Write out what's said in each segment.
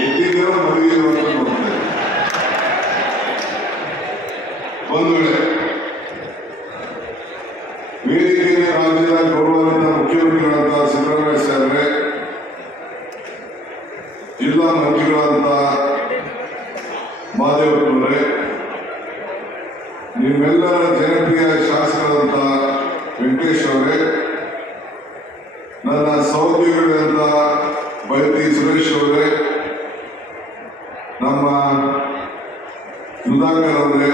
ಎದ್ದಿದ್ದೀರೋ ಮಲಗಿರೋ ಅಂತ ನೋಡ್ತಾರೆ. ಒಂದು ವೇಳೆ ವೇದಿಕೆಯಲ್ಲಿ ರಾಜ್ಯದ ಗೌರವಾನ್ವಿತ ಮುಖ್ಯಮಂತ್ರಿಗಳಂತ ಸಿದ್ದರಾಮಯ್ಯ ಸಾಹೇಬ್ರೆ, ಜಿಲ್ಲಾ ಮಂತ್ರಿಗಳಂತ ಮಾದೇವಪ್ಪನವರೇ, ನಿಮ್ಮೆಲ್ಲರ ಜನಪ್ರಿಯ ಶಾಸಕರಂತ ವೆಂಕಟೇಶ್ ಅವರೇ, ನನ್ನ ಸಹೋದ್ಯೋಗಿಗಳಂತ ಬೈತಿ ಸುರೇಶ್ ಅವರೇ, ನಮ್ಮ ಸುಧಾಕರ್ ಅವರೇ,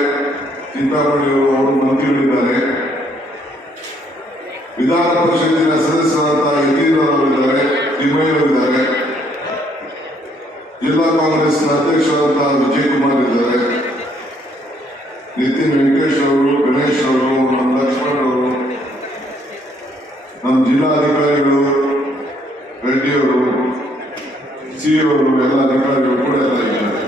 ಚಿಂತಾಮಣಿ ಅವರು ಮಂತ್ರಿಗಳಿದ್ದಾರೆ, ವಿಧಾನ ಪರಿಷತ್ತಿನ ಸದಸ್ಯರಾದ ಯತೀಂದ್ರರಾವಿದ್ದಾರೆ, ತಿಮ್ಮಯ್ಯನವರಿದ್ದಾರೆ, ಜಿಲ್ಲಾ ಕಾಂಗ್ರೆಸ್ನ ಅಧ್ಯಕ್ಷರಾದಂತಹ ವಿಜಯಕುಮಾರ್ ಇದ್ದಾರೆ, ನಿತಿನ್ ವೆಂಕಟೇಶ್ ಅವರು, ಗಣೇಶ್ ಅವರು, ನಮ್ಮ ಲಕ್ಷ್ಮಣ್ ಅವರು, ನಮ್ಮ ಜಿಲ್ಲಾಧಿಕಾರಿಗಳು ರೆಡ್ಡಿ ಅವರು, ಸಿಇಒ ಅವರು, ಎಲ್ಲ ಅಧಿಕಾರಿಗಳು ಕೂಡ ಎಲ್ಲ ಇದ್ದಾರೆ.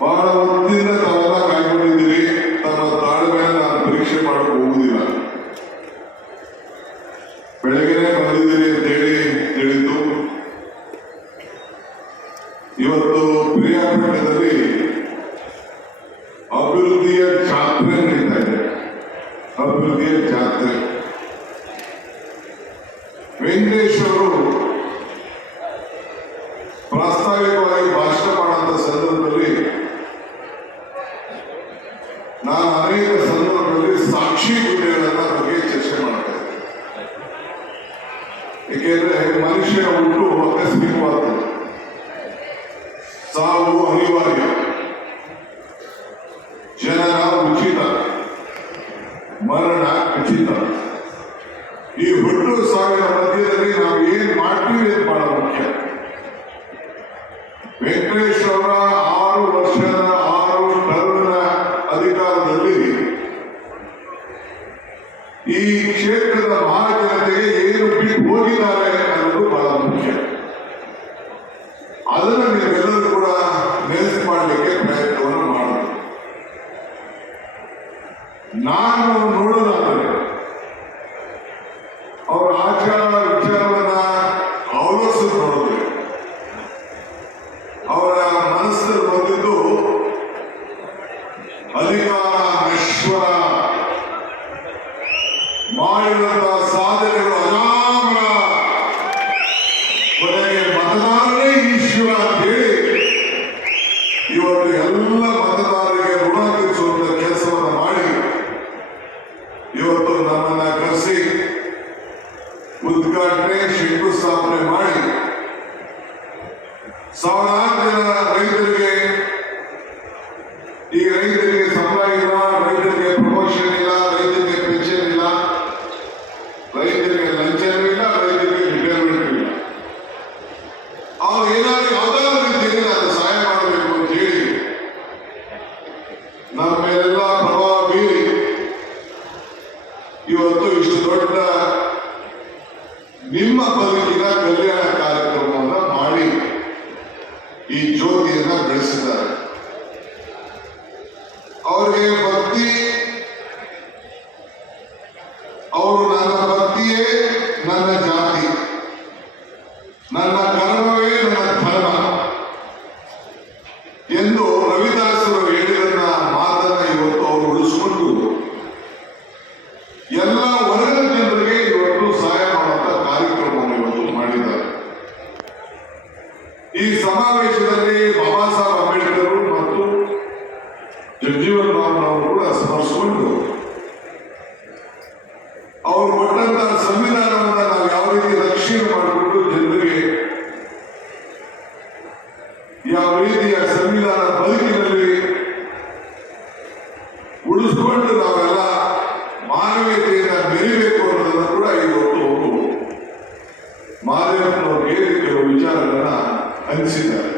ಬಹಳ ಹೊತ್ತಿಂದ ತಾವೆಲ್ಲ ಕಾಯ್ಕೊಂಡಿದ್ದೀರಿ. ತಮ್ಮ ತಾಳ್ಮೆಯನ್ನು ನಾನು ಪರೀಕ್ಷೆ ಮಾಡಕ್ಕೆ ಹೋಗುವುದಿಲ್ಲ. ಬೆಳಗ್ಗೆನೆ ಬಂದಿದ್ದೀರಿ ಅಂತೇಳಿ ತಿಳಿದು ಇವತ್ತು ಪ್ರಿಯಾಪಟ್ಟಣದಲ್ಲಿ ಅಭಿವೃದ್ಧಿಯ ಜಾತ್ರೆ ನಡೀತಾ ಇದೆ. ಅಭಿವೃದ್ಧಿಯ ಜಾತ್ರೆ. ವೆಂಕಟೇಶ್ ಅವರು ಪ್ರಾಸ್ತಾವಿಕವಾಗಿ ಭಾಷಣ ಮಾಡುವಂತ ಸಂದರ್ಭದಲ್ಲಿ ನಾನು ಅನೇಕ ಸಂದರ್ಭದಲ್ಲಿ ಸಾಕ್ಷಿ ಗುಡ್ಡೆಗಳ ಬಗ್ಗೆ ಚರ್ಚೆ ಮಾಡ್ತೇನೆ. ಏಕೆಂದ್ರೆ ಮನುಷ್ಯನ ಹುಟ್ಟು ಆಕಸ್ಮಿಕವಾಗ್ತದೆ, ಸಾವು ಅನಿವಾರ್ಯ, ಜನನ ಉಚಿತ, ಮರಣ ಖಚಿತ. ಈ ಹುಟ್ಟು ಸಾವಿನ ಮಧ್ಯದಲ್ಲಿ ನಾವು ಏನ್ ಮಾಡ್ತೀವಿ ಅಂತ ಬಹಳ ಮುಖ್ಯ. ವೆಂಕಟೇಶ್ ಅವರ 6 ವರ್ಷದ 6 ಟರ್ಮ್ನ ಅಧಿಕಾರದಲ್ಲಿ ಈ ಕ್ಷೇತ್ರದ ಮಹಾಜನತೆಗೆ ಏನು ಬಿಟ್ಟು ಹೋಗಿದ್ದಾರೆ ಅನ್ನೋದು ಬಹಳ ಮುಖ್ಯ. ಅದನ್ನು ನೀವೆಲ್ಲರೂ ಕೂಡ ನೆನಪು ಮಾಡಲಿಕ್ಕೆ ಪ್ರಯತ್ನವನ್ನು ಮಾಡಬೇಕು. ನಾನು ನೋಡೋದಾದರೆ ಅವರ ಆಚಾರ ವಿಚಾರವನ್ನ ಅವಲೋಕಿಸಿ ನೋಡಿದ್ರೆ ಅವರ ಮನಸ್ಸಲ್ಲಿ ಬಂದಿದ್ದು ಅಧಿಕಾರ, ನಶ್ವರ, ಮಾಡಿದಂತಹ ಸಾಧನೆಗಳು ಅಜಾಮರ, ಕೊನೆಗೆ ಮತದಾರರೇ ಈಶ್ವರ ಅಂತೇಳಿ ಇವತ್ತು ಎಲ್ಲ ಮತದಾರರಿಗೆ ಋಣ ತೀರಿಸುವಂತ ಕೆಲಸವನ್ನು ಮಾಡಿ ಇವತ್ತು ನಮ್ಮನ್ನ ಕರೆಸಿ ಉದ್ಘಾಟನೆ, ಶಂಕುಸ್ಥಾಪನೆ ಮಾಡಿ ಸಾವಿರಾರು ಜನ ರೈತರಿಗೆ, ಈ ರೈತರಿಗೆ ಸಂಬಳ ಇಲ್ಲ, ರೈತರಿಗೆ ಪ್ರಮೋಷನ್ ಇಲ್ಲ, ರೈತರಿಗೆ ಪೆನ್ಷನ್ ಇಲ್ಲ, ರೈತರಿಗೆ ಲಂಚನೂ ಇಲ್ಲ, ರೈತರಿಗೆ ರಿಟೈರ್ಮೆಂಟ್ ಇಲ್ಲ. ಅವ್ರು ಏನಾದ್ರು ಯಾವ್ದಾದ್ರು ರೀತಿಯಲ್ಲಿ ನಾನು ಸಹಾಯ ಮಾಡಬೇಕು ಅಂತ ಹೇಳಿ ನಮ್ಮ ಮೇಲೆಲ್ಲ ಪ್ರಭಾವ ಬೀರಿ ಇವತ್ತು ಇಷ್ಟು ದೊಡ್ಡ ನಿಮ್ಮ ಬದುಕಿನ ಕಲ್ಯಾಣ ಕಾರ್ಯಕ್ರಮವನ್ನು ಮಾಡಿ ಈ ಜ್ಯೋತಿಯನ್ನ ಬೆಳೆಸಿದ್ದಾರೆ. ಅವರಿಗೆ ಭಕ್ತಿ, ಅವರು ನನ್ನ ಭಕ್ತಿಯೇ ನನ್ನ ಜಾತಿ, ನನ್ನ ಕರ್ಮವೇ ನನ್ನ ಧರ್ಮ ಎಂದು ರವಿದಾಸರು ಹೇಳಿದ ಮಾತನ್ನ ಇವತ್ತು ಅವರು ಉಳಿಸಿಕೊಂಡು ಎಲ್ಲ ವರ್ಗದ ಜನರಿಗೆ ಇವತ್ತು ಸಹಾಯ ಮಾಡುವಂತ ಕಾರ್ಯಕ್ರಮವನ್ನು ಇವತ್ತು ಮಾಡಿದ್ದಾರೆ. ಈ ಸಮಾವೇಶದಲ್ಲಿ ಬಾಬಾ ಸಾಹೇಬ್ ಅಂಬೇಡ್ಕರ್ ಮತ್ತು ಜಗಜೀವನ್ ರಾಮ್ನವರು ಕೂಡ ಸ್ಮರಿಸಿಕೊಂಡು ಅವರು ಕೊಟ್ಟಂತಹ ಸಂವಿಧಾನವನ್ನು ನಾವು ಯಾವ ರೀತಿ ರಕ್ಷಣೆ ಮಾಡಿಕೊಂಡು ಜನರಿಗೆ ಯಾವ ರೀತಿಯ ಸಂವಿಧಾನ ಬದುಕಿನಲ್ಲಿ ಉಳಿಸ್ಕೊಂಡು ನಾವೆಲ್ಲ ಮಾನವೀಯತೆಯಿಂದ ಬೆರಿಬೇಕು ಅನ್ನೋದನ್ನು ಕೂಡ ಇವತ್ತು ಮಾದೇವಪ್ಪನವರಿಗೆ ಕೆಲವು ವಿಚಾರಗಳನ್ನ ಹಂಚಿದ್ದಾರೆ.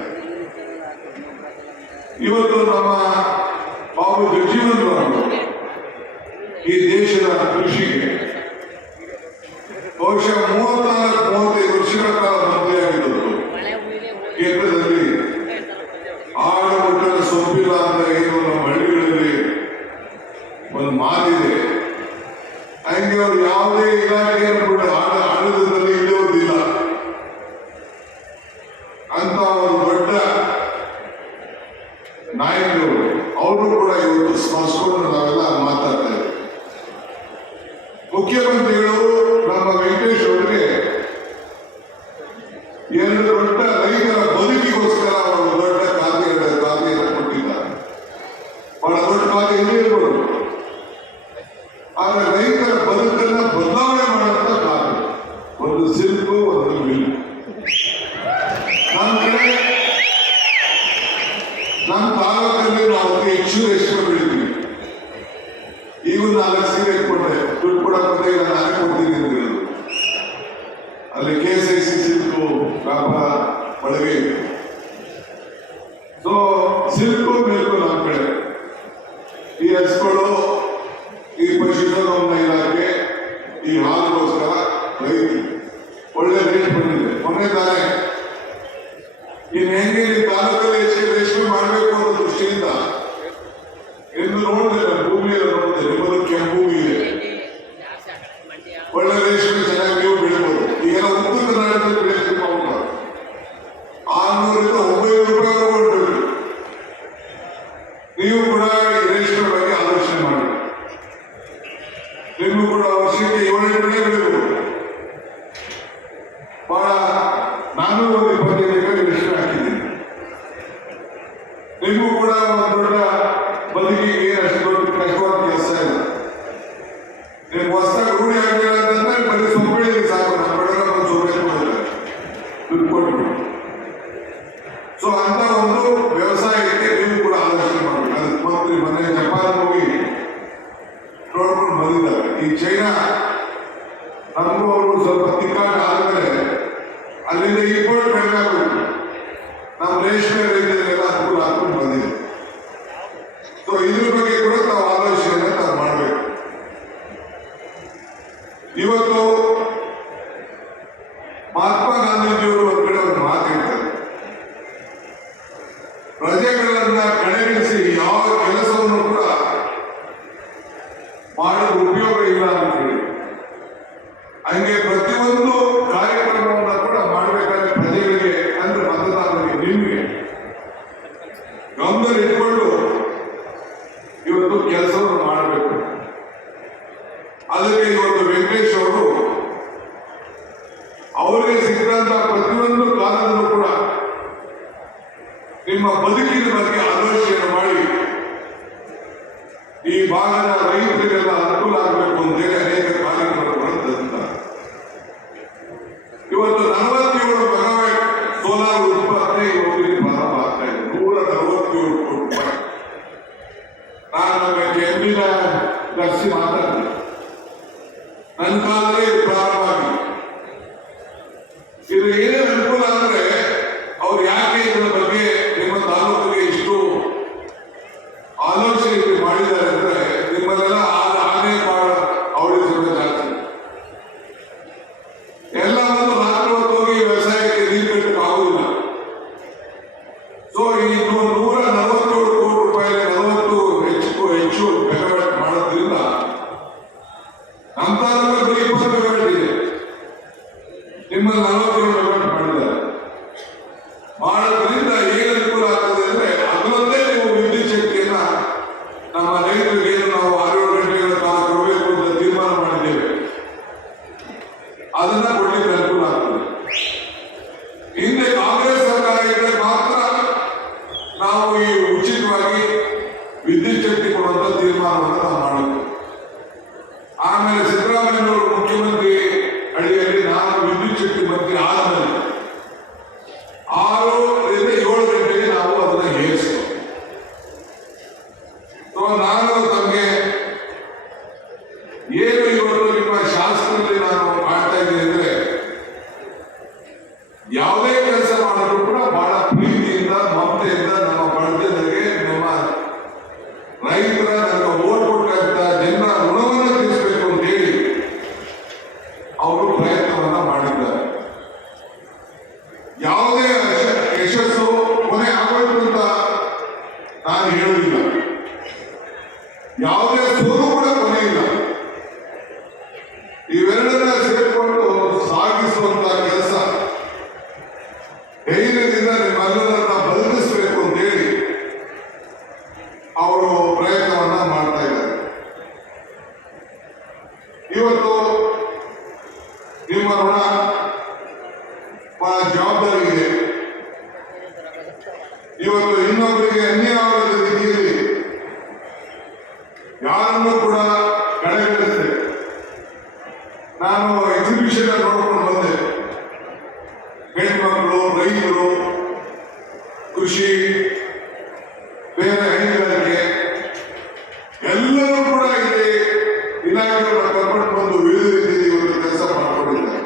ಇವತ್ತು ನಮ್ಮ ಬಾಬು ಜಗಜೀವನ್ ರಾಮ್ ಈ ದೇಶದ ಕೃಷಿಗೆ ಬಹುಶಃ 34-35 ವರ್ಷಗಳ ಕಾಲ ಮಂತ್ರಿಯಾಗಿದ್ದರು. ಕೇಂದ್ರದಲ್ಲಿ ಆಡುಮುಟ್ಟದ ಸೊಪ್ಪಿಲ್ಲ ಅಂತ ಏನು ನಮ್ಮ ಹಳ್ಳಿಗಳಲ್ಲಿ ಒಂದು ಮಾತಿದೆ. ಹಂಗೆ ಅವರು ಯಾವುದೇ ಇಲಾಖೆಯನ್ನು ಕೂಡ ಆಡಳಿತದಲ್ಲಿ ಇಲ್ಲೋದಿಲ್ಲ. ಅಲ್ಲಿ KCC ಸಿಲ್ಕು ವ್ಯಾಪಾರ ಒಳಗೆ ಇದೆ. ಸೊ ಸಿಲ್ಕು ಮಿಲ್ಕು ನಮ್ಮ ಕಡೆ ಈ ಹಸುಗಳು, ಈ ಪಶುಸಂಗೋಪನಾ ಇಲಾಖೆ, ಈ ಹಾಲಿಗೋಸ್ಕರ ರೈತರು ಒಳ್ಳೆ ರೇಟ್ ಬಂದಿದೆ. ಮೊನ್ನೆ ತಾನೇ ಇನ್ನು ಹೆಂಗೆ ಈ ತಾಲೂಕಲ್ಲಿ ಹೆಚ್ಚಿಗೆ ರೇಷ್ಮೆ ಮಾಡಬೇಕು ಅನ್ನೋ ದೃಷ್ಟಿಯಿಂದ ಎಂದು ನೋಡಿದ್ರೆ ಭೂಮಿಯಲ್ಲಿ ನೋಡಿದ್ರೆ ನಿಮ್ಮದು ಕೆಂಪು ಭೂಮಿ ಇದೆ, ಒಳ್ಳೆ ರೇಷ್ಮೆ ಚೆನ್ನಾಗಿ ನೀವು ಬೆಳಿಬೋದು. ಈಗೆಲ್ಲ ಉತ್ತರ ಕರ್ನಾಟಕದಲ್ಲಿ ಬೆಳೆಸಬೇಕು ಅಂತ 600 ರಿಂದ 900 ರೂಪಾಯಿ ಕೊಡ್ಬೇಕು. ನೀವು ಕೂಡ ಈ ರೇಷ್ಮೆ ಬಗ್ಗೆ ಆಲೋಚನೆ ಮಾಡಿ. ನಿಮಗೂ ಕೂಡ ವರ್ಷಕ್ಕೆ 7-8 ಬೆಳೆ ಬೆಳಿಬೋದು. ಬಹಳ ನಾನು 25 ಎಕರೆ ರೇಷ್ಮೆ ಹಾಕಿದ್ದೀನಿ. ನಿಮಗೂ ಕೂಡ ಒಂದು ದೊಡ್ಡ ಬದುಕಿಗೆ ಅಷ್ಟು ದೊಡ್ಡ ಕಷ್ಟವಾದ ಕೆಲಸ ಇಲ್ಲ. ನೀವು ಹೊಸದಾಗಿ ರೂಢಿ ಆಗಿಲ್ಲ ಅಂತಂದ್ರೆ ಬರೀ ಸೊಪ್ಪು ಸಾಕು. ನಮ್ಮ ಕಡೆ ಒಂದು ಸೊಪ್ಪು ಕೊಡ್ತಾರೆ, ದುಡ್ಡು ಕೊಟ್ಟು. ಸೊ ಅಂತ ಒಂದು ವ್ಯವಸಾಯಕ್ಕೆ ನೀವು ಕೂಡ ಆಲೋಚನೆ ಮಾಡಬೇಕು. ಅದಕ್ಕೆ ಮಂತ್ರಿ ಮನೆ ಜಪಾನ್ ಹೋಗಿ ನೋಡ್ಕೊಂಡು ಬಂದಿದ್ದಾರೆ. ಈ ಚೈನಾ ನಮಗೂ ಅವರು ಸ್ವಲ್ಪ ತಿಕ್ಕಾಟ ಆದ್ಮೇಲೆ ಅಲ್ಲಿಂದ ಇಂಪೋರ್ಟ್ ಕಡಿಮೆ ಆಗಬೇಕು. ನಮ್ಮ ರೇಷ್ಮೆ ರೈತರಿಗೆಲ್ಲ ಅನುಕೂಲ ಹಾಕೊಂಡು ಬಂದಿದೆ. ಸೊ ಇದ್ರ ಬಗ್ಗೆ ಕೂಡ ನಾವು ಆಲೋಚನೆ ನಾವು ಮಾಡಬೇಕು. ಇವತ್ತು ಮಹಾತ್ಮ ಗಾಂಧೀಜಿಯವರು ಒಂದು ಕಡೆ ಒಂದು ಮಾತು ಹೇಳ್ತಾರೆ, ಪ್ರಜೆಗಳನ್ನ ಕಡೆಗಣಿಸಿ ಯಾವ ಕೆಲಸವನ್ನು ಕೂಡ ಮಾಡೋದು ಉಪಯೋಗ ಇಲ್ಲ ಅಂತ ಹೇಳಿ. ಹಂಗೆ ಪ್ರತಿಯೊಂದು ಕಾರ್ಯಕ್ರಮವನ್ನು ಕೂಡ ಮಾಡಬೇಕಾದ್ರೆ ಪ್ರಜೆಗಳಿಗೆ ಅಂದ್ರೆ ಮತದಾರರಿಗೆ ನಿಮಗೆ ಗಮನದಲ್ಲಿ ಇಟ್ಕೊಂಡು ಇವತ್ತು ಕೆಲಸವನ್ನು ಮಾಡಬೇಕು. ಅದಕ್ಕೆ ಇವತ್ತು ವೆಂಕಟೇಶ್ ಅವರು ಅವರಿಗೆ ಸಿಕ್ಕಂತ ಪ್ರತಿಯೊಂದು ಕಾಲದಲ್ಲೂ ಕೂಡ ನಿಮ್ಮ ಬದುಕಿನ ಬಗ್ಗೆ ಆಲೋಚನೆ ಮಾಡಿ ಈ ಭಾಗದ ರೈತರಿಗೆಲ್ಲ ಅನುಕೂಲ ಆಗಬೇಕು ಅಂತೇಳಿ ಅನೇಕ ಕಾರ್ಯಕ್ರಮಗಳನ್ನು ತಂದಿದ್ದಾರೆ. ಇವತ್ತು 47 ಮೆಗಾವ್ಯಾಟ್ ಸೋಲಾರ್ ಉತ್ಪಾದನೆ ಇವತ್ತಿಗೆ ಪ್ರಾರಂಭ ಆಗ್ತಾ ಇದೆ. 147 ಕೋಟಿ ರೂಪಾಯಿ. ನಾನು ನಮ್ಮ ಕೆಂಪಿನ ಕರೆಸಿ ಮಾತಾಡ್ತೀನಿ. ನನ್ನ ಕಾಲದಲ್ಲಿ ಇದು ಪ್ರಾರಂಭ ಆಗಿದೆ. ಇದು ಏನೇನು ಅನುಕೂಲ ಅಂದ್ರೆ ಅವ್ರು ಯಾಕೆ ಇದರ ಬಗ್ಗೆ ನಿಮ್ಮ ತಾಲೂಕಿಗೆ ಇಷ್ಟು ಆಲೋಚನೆ ಮಾಡಿದ್ದಾರೆ ಅಂದ್ರೆ ನಿಮ್ಮನ್ನೆಲ್ಲ ಆನೆ ಅವಳಿ ಸುಮ್ಮನೆ ಜಾಸ್ತಿ ಎಲ್ಲ ಒಂದು ರಾತ್ರಿ ಹೊತ್ತು ಹೋಗಿ ವ್ಯವಸಾಯಕ್ಕೆ ನೀರು ಕಟ್ಟಕ್ಕೆ ಆಗುದಿಲ್ಲ. ಸೊ ಈ 147 ಕೋಟಿ ರೂಪಾಯಿ 40 ಹೆಚ್ಚು ಮೆಗಾವ್ಯಾಟ್ ಮಾಡೋದ್ರಿಂದ ನಮ್ಮ ತಾಲೂಕಲ್ಲಿ 20 ಮೆಗಾವ್ಯಾಟ್ ಇದೆ. ನಿಮ್ಮಲ್ಲಿ 47 ಮೆಗಾವ್ಯಾಟ್ ಮಾಡಿದ್ದಾರೆ. ಮಾಡೋದ್ರಿಂದ ಏನು ಅನುಕೂಲ ಆಗ್ತದೆ ಅಂದ್ರೆ ಅದರಲ್ಲೇ ನೀವು ವಿದ್ಯುತ್ ಶಕ್ತಿಯನ್ನ ನಮ್ಮ ರೈತರಿಗೆ ನಾವು 6-7 ಗಂಟೆಗಳ ಕಾಲ ಕೊಡಬೇಕು ಅಂತ ತೀರ್ಮಾನ ಮಾಡಿದ್ದೇವೆ. ಅದನ್ನ ಕೊಡ್ಲಿಕ್ಕೆ ಅನುಕೂಲ ಆಗ್ತದೆ. ಹಿಂದೆ ಕಾಂಗ್ರೆಸ್ ಸರ್ಕಾರ ಇದ್ದರೆ ಮಾತ್ರ ನಾವು ಈ ಉಚಿತವಾಗಿ ವಿದ್ಯುತ್ ಶಕ್ತಿ ಕೊಡುವಂತ ತೀರ್ಮಾನವನ್ನು ನಾವು ಮಾಡಿದ್ವಿ. ಆಮೇಲೆ ಸಿದ್ದರಾಮಯ್ಯನವರು ಮುಖ್ಯಮಂತ್ರಿ ಅಡಿಯಲ್ಲಿ ನಾನು ವಿದ್ಯುತ್ ಶಕ್ತಿ ಮಂತ್ರಿ ಆದ್ಮೇಲೆ 6 ರಿಂದ 7 ಗಂಟೆಗೆ ನಾವು ಅದನ್ನ ಏರಿಸ್ತೇವೆ. ನಾನು ತಮಗೆ ಏನು ಇವತ್ತು ನಿಮ್ಮ ಶಾಸ್ತ್ರದಲ್ಲಿ ನಾನು ಮಾಡ್ತಾ ಇದ್ದೀನಿ ಅಂದ್ರೆ ಯಾವುದೇ ಕೆಲಸ ಮಾಡಿದ್ರು ಕೂಡ ಬಹಳ ಪ್ರೀತಿಯಿಂದ ಮಮತೆಯಿಂದ ನಮ್ಮ ಬಡತನರಿಗೆ ನಮ್ಮ ರೈತರ ನನಗೆ ಓಟ್ ಕೊಟ್ಟಂತ ಜನರ ಋಣವನ್ನು ತೀರಿಸಬೇಕು ಅಂತ ಹೇಳಿ ಅವರು ಪ್ರಯತ್ನವನ್ನ ಮಾಡಿದ್ದಾರೆ. ಯಾವುದೇ ಯಶಸ್ಸು ಕೊನೆ ಆಗೋಯ್ತು ಅಂತ ನಾನು ಹೇಳುವುದಿಲ್ಲ. ಯಾವುದೇ ಸೋಲು ಕೂಡ ಕೊನೆ ಇಲ್ಲ. ಇವೆರಡನ್ನ ಸೇರಿಕೊಂಡು ಸಾಗಿಸುವಂತ ಕೆಲಸ ಧೈರ್ಯದಿಂದ ನಿಮ್ಮೆಲ್ಲರನ್ನ ಬದಲಿಸಬೇಕು ಅಂತೇಳಿ ಅವರು ಪ್ರಯತ್ನವನ್ನ ಮಾಡ್ತಾ ಇದ್ದಾರೆ. ಇವತ್ತು ನಿಮ್ಮ ಋಣ ಜವಾಬ್ದಾರಿ ಇದೆ. ಇವತ್ತು ಇನ್ನೊಬ್ಬರಿಗೆ ಅನ್ಯಾಯವಾದ ರೀತಿಯಲ್ಲಿ ಯಾರನ್ನು ಕೂಡ ಕಡೆಗಣಿಸಿದೆ. ನಾನು ಎಕ್ಸಿಬಿಷನ್ ನೋಡ್ಕೊಂಡು ಬಂದೆ. ಹೆಣ್ಮಕ್ಳು, ರೈತರು, ಕೃಷಿ, ಬೇರೆ ಹೈನುಗಾರಿಕೆ ಎಲ್ಲರೂ ಕೂಡ ಇಲ್ಲಿ ಇಲಾಖೆಯನ್ನು ಕರ್ಕೊಂಡು ಬಂದು ವಿವಿಧ ರೀತಿಯಲ್ಲಿ ಒಂದು ಕೆಲಸ ಮಾಡಿಕೊಂಡಿದ್ದಾರೆ.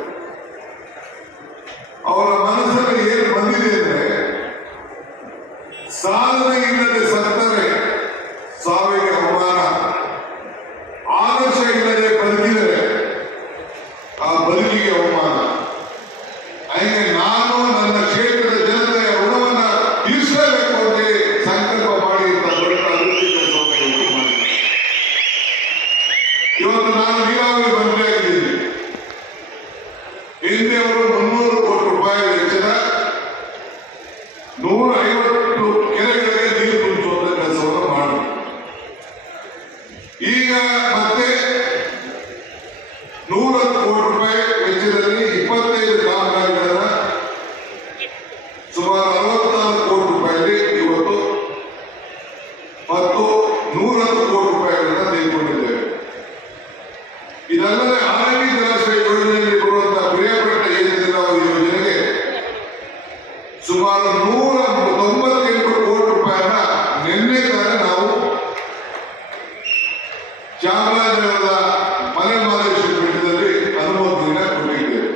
ಹಿಂದೆ ಅವರು 300 ಕೋಟಿ ರೂಪಾಯಿ ವೆಚ್ಚದ 150 ಕೆರೆಗಳಿಗೆ ನೀರು ತುಂಬಿಸುವಂತ ಕೆಲಸವನ್ನು ಮಾಡಿದ್ರು. ಈಗ ಮತ್ತೆ 110 ಕೋಟಿ ರೂಪಾಯಿ ವೆಚ್ಚದಲ್ಲಿ 25 ಕಾಮಗಾರಿಗಳನ್ನ ಸುಮಾರು 64 ಕೋಟಿ ರೂಪಾಯಿ ಇವತ್ತು ಮತ್ತು 110 ಕೋಟಿ ರೂಪಾಯಿಗಳನ್ನ ತೆಗೆದುಕೊಂಡಿದ್ದೇವೆ. ಇದಲ್ಲದೆ ಆರನೇ ಜಲಾಶಯ ಯೋಜನೆಯಲ್ಲಿ ಬರುವಂತಹ ಪ್ರಿಯಪಟ್ಟ ಯೋಜನೆಗೆ ಸುಮಾರು 198 ಕೋಟಿ ರೂಪಾಯಿನ ನಿನ್ನೆ ತಾನೇ ನಾವು ಚಾಮರಾಜನಗರದ ಮಲೆ ಮಹದೇಶ್ವರ ಬೆಟ್ಟದಲ್ಲಿ ಅನುಮೋದನೆಯನ್ನ ಕೊಟ್ಟಿದ್ದೇವೆ.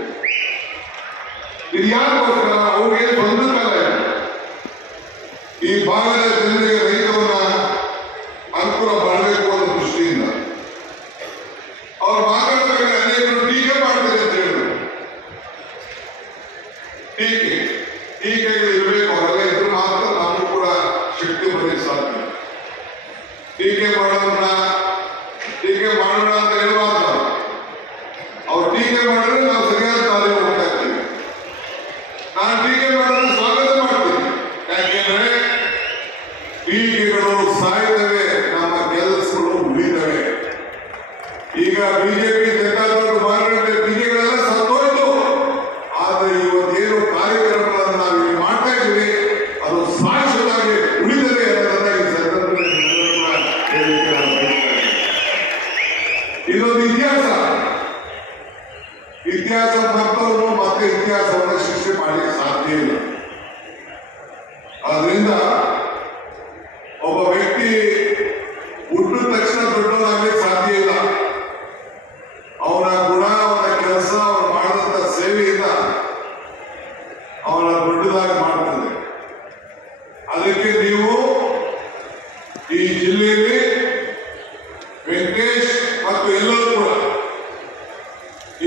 ಇದು ಯಾರಿಗೋಸ್ಕರ? ಅವ್ರಿಗೆ ಒಂದು ಕಾಲ ಈ ಭಾಗದ ಜನರಿಗೆ ರೈತವನ್ನ ಅನುಕೂಲ ಮಾಡಬೇಕು ಅನ್ನೋ ದೃಷ್ಟಿಯಿಂದ ಅವ್ರು ಮಾತಾಡ್ತಾರೆ. ಅನೇಕರು ಟೀಕೆ ಮಾಡ್ತಾರೆ ಅಂತ ಹೇಳಿದ್ರು. ಟೀಕೆಗಳು ಇರಬೇಕು, ಅವರೆಲ್ಲ ಇದ್ರು ಮಾತ್ರ ನಮಗೂ ಕೂಡ ಶಕ್ತಿ ಬರಲಿಕ್ಕೆ ಸಾಧ್ಯ. ಟೀಕೆ ಮಾಡೋಣ ಅಂತ ಹೇಳಬಾರ್ದು. ಅವ್ರು ಟೀಕೆ ಮಾಡಿದ್ರೆ ನಾವು ಸರಿಯಾದ ದಾರಿ ಹೋಗ್ತಾ ಇರ್ತೀವಿ. ನಾನು ಟೀಕೆ ಮಾಡೋದನ್ನು ಸ್ವಾಗತ ಮಾಡ್ತೀನಿ. ಯಾಕೆಂದ್ರೆ ಟೀಕೆಗಳು ಸಾಯ್ತವೆ, ನಮ್ಮ ಕೆಲಸಗಳು ಉಳಿತವೆ. ಈಗ ಬಿಜೆಪಿ ಜನತಾದಳ ಮಾರುಕಟ್ಟೆ ಟೀಕೆಗಳೆಲ್ಲ ಸತ್ತೋಯ್ತು. ಆದ್ರೆ ಇವತ್ತೇನು ಕಾರ್ಯಕ್ರಮಗಳನ್ನು ನಾವು ಇಲ್ಲಿ ಮಾಡ್ತಾ ಇದ್ದೀವಿ ಅದು ಶಾಶ್ವತವಾಗಿ ಉಳಿತದೆ ಅನ್ನೋದನ್ನ ಈ ಸಂದರ್ಭದಲ್ಲಿ ಹೇಳಿಕೆ ನಾನು ಬಯಸ್ತಾ ಇದ್ದೀನಿ. ಇದೊಂದು ಇತಿಹಾಸ ಮತ್ತವರು ಮತ್ತೆ ಇತಿಹಾಸವನ್ನು ಸೃಷ್ಟಿ ಮಾಡಲಿಕ್ಕೆ ಸಾಧ್ಯ ಇಲ್ಲ. ಆದ್ರಿಂದ ಒಬ್ಬ ವ್ಯಕ್ತಿ ಹುಟ್ಟಿದ ತಕ್ಷಣ ದೊಡ್ಡವನಾಗಲಿಕ್ಕೆ ಸಾಧ್ಯ ಇಲ್ಲ. ಅವನ ಗುಣ, ಅವನ ಕೆಲಸ, ಅವನು ಮಾಡಿದಂತ ಸೇವೆಯಿಂದ ಅವನ ದೊಡ್ಡದಾಗಿ ಮಾಡ್ತದೆ. ಅದಕ್ಕೆ ನೀವು ಈ ಜಿಲ್ಲೆಯಲ್ಲಿ ವೆಂಕಟೇಶ್ ಮತ್ತು ಎಲ್ಲರೂ ಕೂಡ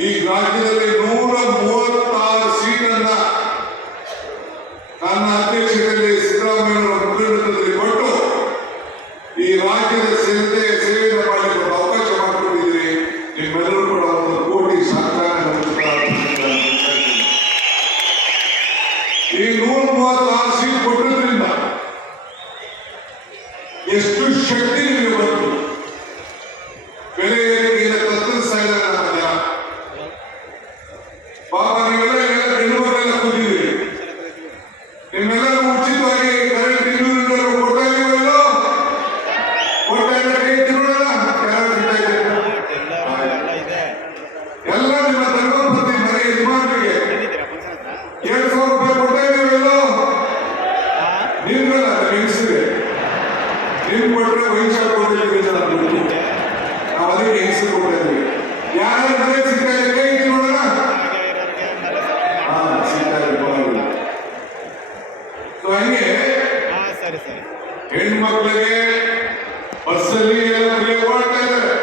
ಈ ರಾಜ್ಯದಲ್ಲಿ 136 ಸೀಟನ್ನ ನನ್ನ ಅಧ್ಯಕ್ಷತೆಯಲ್ಲಿ ಸಿದ್ದರಾಮಯ್ಯ ಮುಖಂಡರಲ್ಲಿ ಕೊಟ್ಟು ಈ ರಾಜ್ಯದ ಸೇವೆಯನ್ನು ಮಾಡಲಿಕ್ಕೆ ಅವಕಾಶ ಮಾಡಿಕೊಟ್ಟಿದ್ದೀರಿ. ನಿಮ್ಮೆಲ್ಲರೂ ಕೂಡ 1 ಕೋಟಿ ಸಹಕಾರ ಈ 136 ಸೀಟ್ ಕೊಟ್ಟಿದ್ರಿಂದ ಎಷ್ಟು ಶಕ್ತಿ ನಿಮಗೆ ಬಂತು. ಬೆಲೆ ಏರಿಕೆಯಿಂದ ತತ್ತರಿಸ್ತಾ ಇದ್ದಾರೆ ನಮ್ಮ ಜನ. ಪಾಪ ನೀವೆಲ್ಲ ಹೆಣ್ಣುಮಕ್ಕಳೆಲ್ಲ ಕೂತಿದ್ದೀರಿ. ನಿಮ್ಮೆಲ್ಲರೂ ಉಚಿತವಾಗಿ ಕರೆಂಟ್ 200 ಕೊಡ್ತಾ ಇದೀವಲ್ಲೋ? ಕೊಡ್ತಾ ಇಲ್ಲ, ಕೈ ತಿನ್ನೋಣ. ಎಲ್ಲ ನಿಮ್ಮ ಧರ್ಮಪತಿ ಮನೆ ಯಜಮಾನರಿಗೆ 2,000 ರೂಪಾಯಿ ಕೊಡ್ತಾ ಇದೀವಲ್ಲೋ? ನಿಮ್ಗಲ್ಲ, ಹೆಂಗಸಿದೆ. ನಿಮ್ ಕೊಟ್ಟರೆ ವೈಶಾಖ ಕೊಟ್ಟಿದ್ದೀವಿ. ನಾವು ಅದಕ್ಕೆ ಹೆಂಗಸರು ಕೊಡ್ತಾ ಇದ್ದೀವಿ. ಯಾರು ಮನೆ ಸಿಗ್ತಾ ಇದೆ ಕೈ ತಿನ್ನೋಣ. ಹಂಗೆ ಹೆಣ್ಮಕ್ಳಿಗೆ ಬಸ್ಸಲ್ಲಿ ಎಲ್ಲ ಫ್ರೀ ಓಡ್ತಾ ಇದ್ದಾರೆ.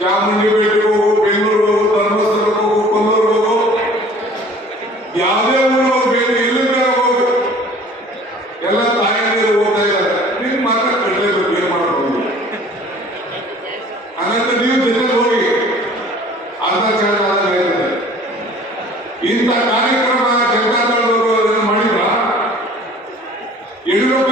ಚಾಮುಂಡಿ ಬೆಟ್ಟಕ್ಕೆ ಹೋಗು, ಬೆಂಗಳೂರು ಹೋಗು, ಧರ್ಮಸ್ಥಳಕ್ಕೆ ಹೋಗು, ಕೊಲ್ಲೂರು ಹೋಗು, ಯಾವುದೇ ಊರು ಹೋಗ್ಬೇಕು, ಎಲ್ಲಿಂದ ಹೋಗು, ಎಲ್ಲ ತಾಯಂದಿರು ಹೋಗ್ತಾ ಇದ್ದಾರೆ. ನಿಮ್ ಮಾತ್ರ ಕಟ್ಟಲೇಬೇಕು, ಏನ್ ಮಾಡ್ಬೋದು. ಹಾಗಂತ ನೀವು ಜೊತೆ ಹೋಗಿ ಅರ್ಧಾಚಾರ ಇರ್ತದೆ. ಇಂಥ ಕಾರ್ಯಕ್ರಮ ಜನತಾದಳದವರು ಮಾಡಿದ್ರ ಯಡಿಯೂರಪ್ಪ